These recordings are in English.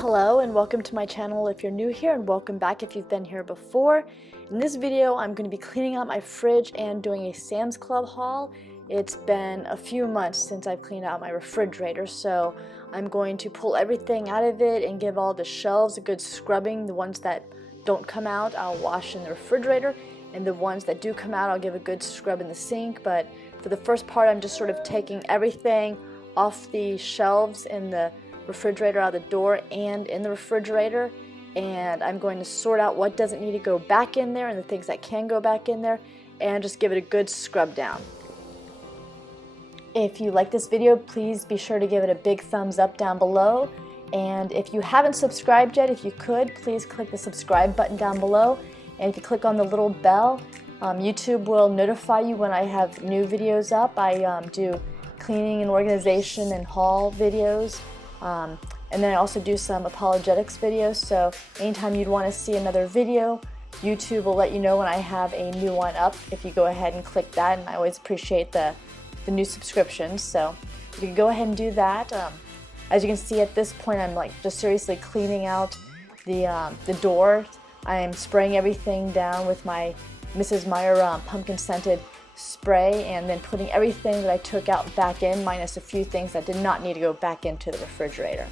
Hello and welcome to my channel if you're new here, and welcome back if you've been here before. In this video I'm going to be cleaning out my fridge and doing a Sam's Club haul. It's been a few months since I've cleaned out my refrigerator, so I'm going to pull everything out of it and give all the shelves a good scrubbing. The ones that don't come out I'll wash in the refrigerator, and the ones that do come out I'll give a good scrub in the sink. But for the first part I'm just sort of taking everything off the shelves in the refrigerator, out the door and in the refrigerator, and I'm going to sort out what doesn't need to go back in there and the things that can go back in there, and just give it a good scrub down. If you like this video, please be sure to give it a big thumbs up down below, and if you haven't subscribed yet, if you could, please click the subscribe button down below, and if you click on the little bell, YouTube will notify you when I have new videos up. I do cleaning and organization and haul videos. And then I also do some apologetics videos, so anytime you'd want to see another video, YouTube will let you know when I have a new one up if you go ahead and click that, and I always appreciate the new subscriptions, so you can go ahead and do that. As you can see at this point, I'm like just seriously cleaning out the door. I am spraying everything down with my Mrs. Meyer pumpkin scented spray, and then putting everything that I took out back in, minus a few things that did not need to go back into the refrigerator.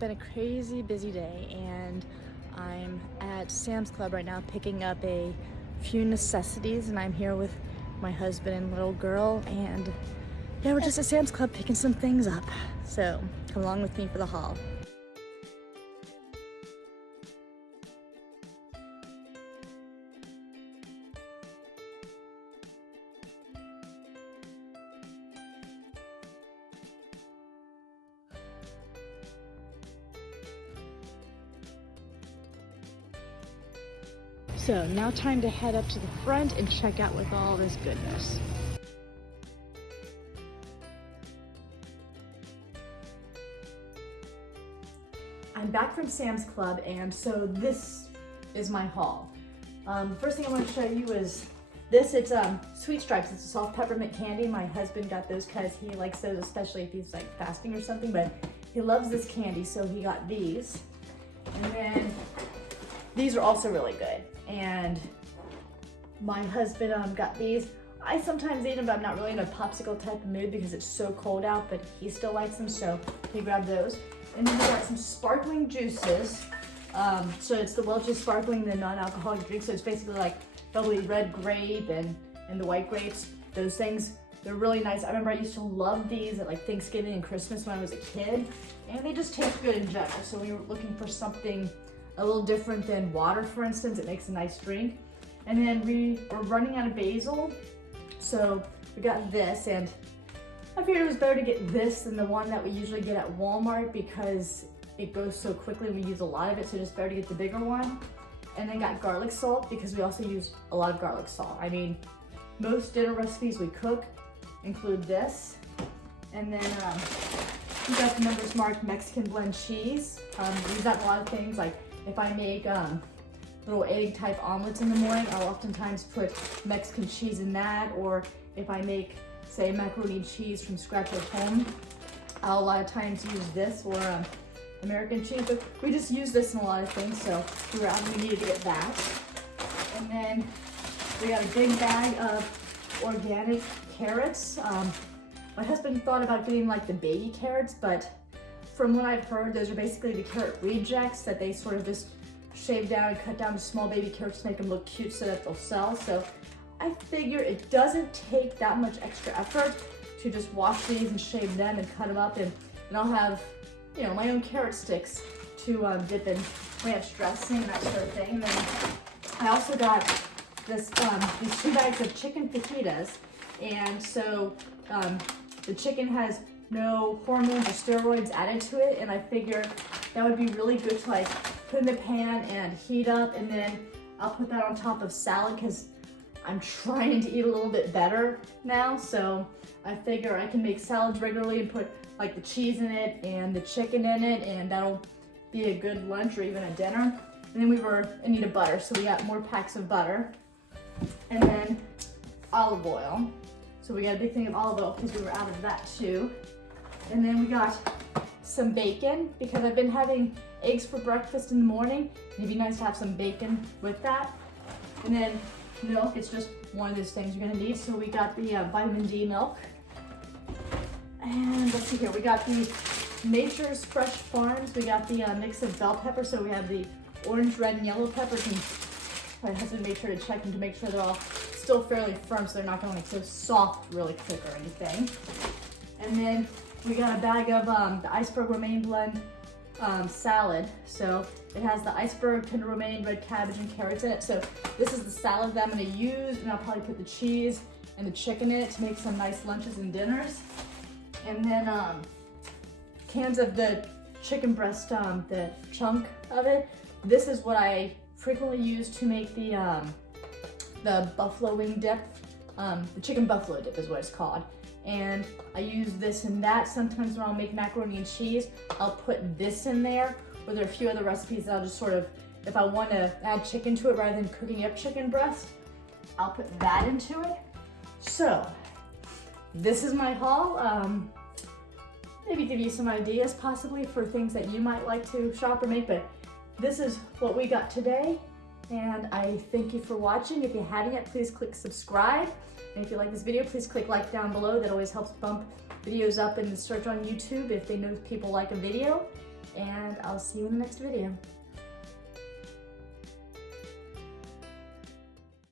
been a crazy busy day, and I'm at Sam's Club right now picking up a few necessities, and I'm here with my husband and little girl, and yeah, we're just at Sam's Club picking some things up. So come along with me for the haul. So now time to head up to the front and check out with all this goodness. I'm back from Sam's Club, and so this is my haul. The first thing I want to show you is this. It's Sweet Stripes. It's a soft peppermint candy. My husband got those because he likes those, especially if he's like fasting or something, but he loves this candy, so he got these. And then these are also really good. And my husband got these. I sometimes eat them, but I'm not really in a popsicle type of mood because it's so cold out, but he still likes them, so he grabbed those. And then we got some sparkling juices. So it's the Welch's Sparkling, the non-alcoholic drink. So it's basically like bubbly red grape and the white grapes. Those things, they're really nice. I remember I used to love these at like Thanksgiving and Christmas when I was a kid, and they just taste good in general. So we were looking for something a little different than water, for instance. It makes a nice drink. And then we were running out of basil, so we got this, and I figured it was better to get this than the one that we usually get at Walmart because it goes so quickly and we use a lot of it, so just better to get the bigger one. And then got garlic salt because we also use a lot of garlic salt. I mean, most dinner recipes we cook include this. And then we got the Members Mark Mexican blend cheese. We use that in a lot of things, like if I make little egg type omelets in the morning, I'll oftentimes put Mexican cheese in that, or if I make, say, macaroni and cheese from scratch at home, I'll a lot of times use this or American cheese, but we just use this in a lot of things, so we needed to get that. And then we got a big bag of organic carrots. My husband thought about getting like the baby carrots, but from what I've heard, those are basically the carrot rejects that they sort of just shave down and cut down to small baby carrots to make them look cute so that they'll sell. So I figure it doesn't take that much extra effort to just wash these and shave them and cut them up, and I'll have, you know, my own carrot sticks to dip in ranch dressing and that sort of thing. And then I also got this these 2 bags of chicken fajitas, and so the chicken has no hormones or steroids added to it, and I figure that would be really good to like put in the pan and heat up, and then I'll put that on top of salad because I'm trying to eat a little bit better now, so I figure I can make salads regularly and put like the cheese in it and the chicken in it, and that'll be a good lunch or even a dinner. And then we were in need of butter, so we got more packs of butter, and then olive oil. So we got a big thing of olive oil because we were out of that too. And then we got some bacon because I've been having eggs for breakfast in the morning. It'd be nice to have some bacon with that. And then milk, it's just one of those things you're gonna need. So we got the vitamin D milk. And let's see here, we got the Nature's Fresh Farms. We got the mix of bell peppers. So we have the orange, red, and yellow peppers. And my husband made sure to check them to make sure they're all still fairly firm, so they're not gonna make so soft really quick or anything. And then we got a bag of the Iceberg Romaine blend salad. So it has the iceberg, tender romaine, red cabbage, and carrots in it. So this is the salad that I'm gonna use, and I'll probably put the cheese and the chicken in it to make some nice lunches and dinners. And then cans of the chicken breast, the chunk of it. This is what I frequently use to make the buffalo wing dip. The chicken buffalo dip is what it's called. And I use this and that. Sometimes when I'll make macaroni and cheese, I'll put this in there. Or there are a few other recipes that I'll just sort of, if I want to add chicken to it rather than cooking up chicken breast, I'll put that into it. So this is my haul. Maybe give you some ideas possibly for things that you might like to shop or make, but this is what we got today. And I thank you for watching. If you haven't yet, please click subscribe. And if you like this video, please click like down below. That always helps bump videos up in the search on YouTube if they know people like a video. and I'll see you in the next video.